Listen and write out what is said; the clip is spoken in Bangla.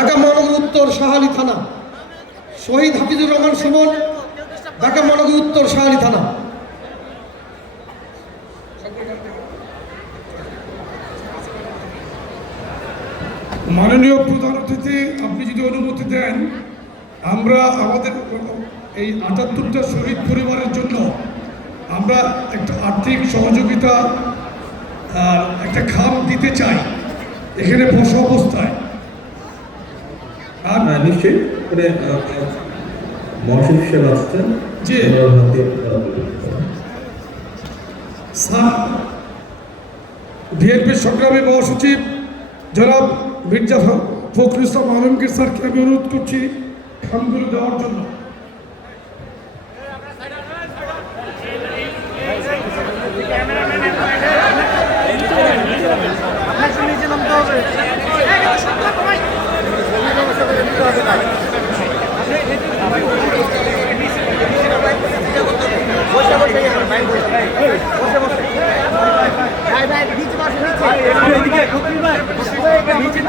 ঢাকা মহানগর উত্তর শাহালি থানা, শহীদ হাফিজুর রহমান সুমন, ঢাকা মহানগর উত্তর শাহালি থানা। মাননীয় প্রধান অতিথি, আপনি যদি অনুমতি দেন, আমরা আমাদের এই ৭৮টা শহীদ পরিবারের জন্য আমরা একটা আর্থিক সহযোগিতা আর একটা খাম দিতে চাই এখানে বসা অবস্থায়। আর নিশ্চয়ই মহাসচিব হিসেবে আসছেন জি স্যার, বিএনপির সংগ্রামী মহাসচিব জনাব মির্জা ফখরুল ইসলাম আলমগীর স্যারকে আমি অনুরোধ করছি খামগুলো দেওয়ার জন্য। ভাই ভাই নিচে বসে, নিচে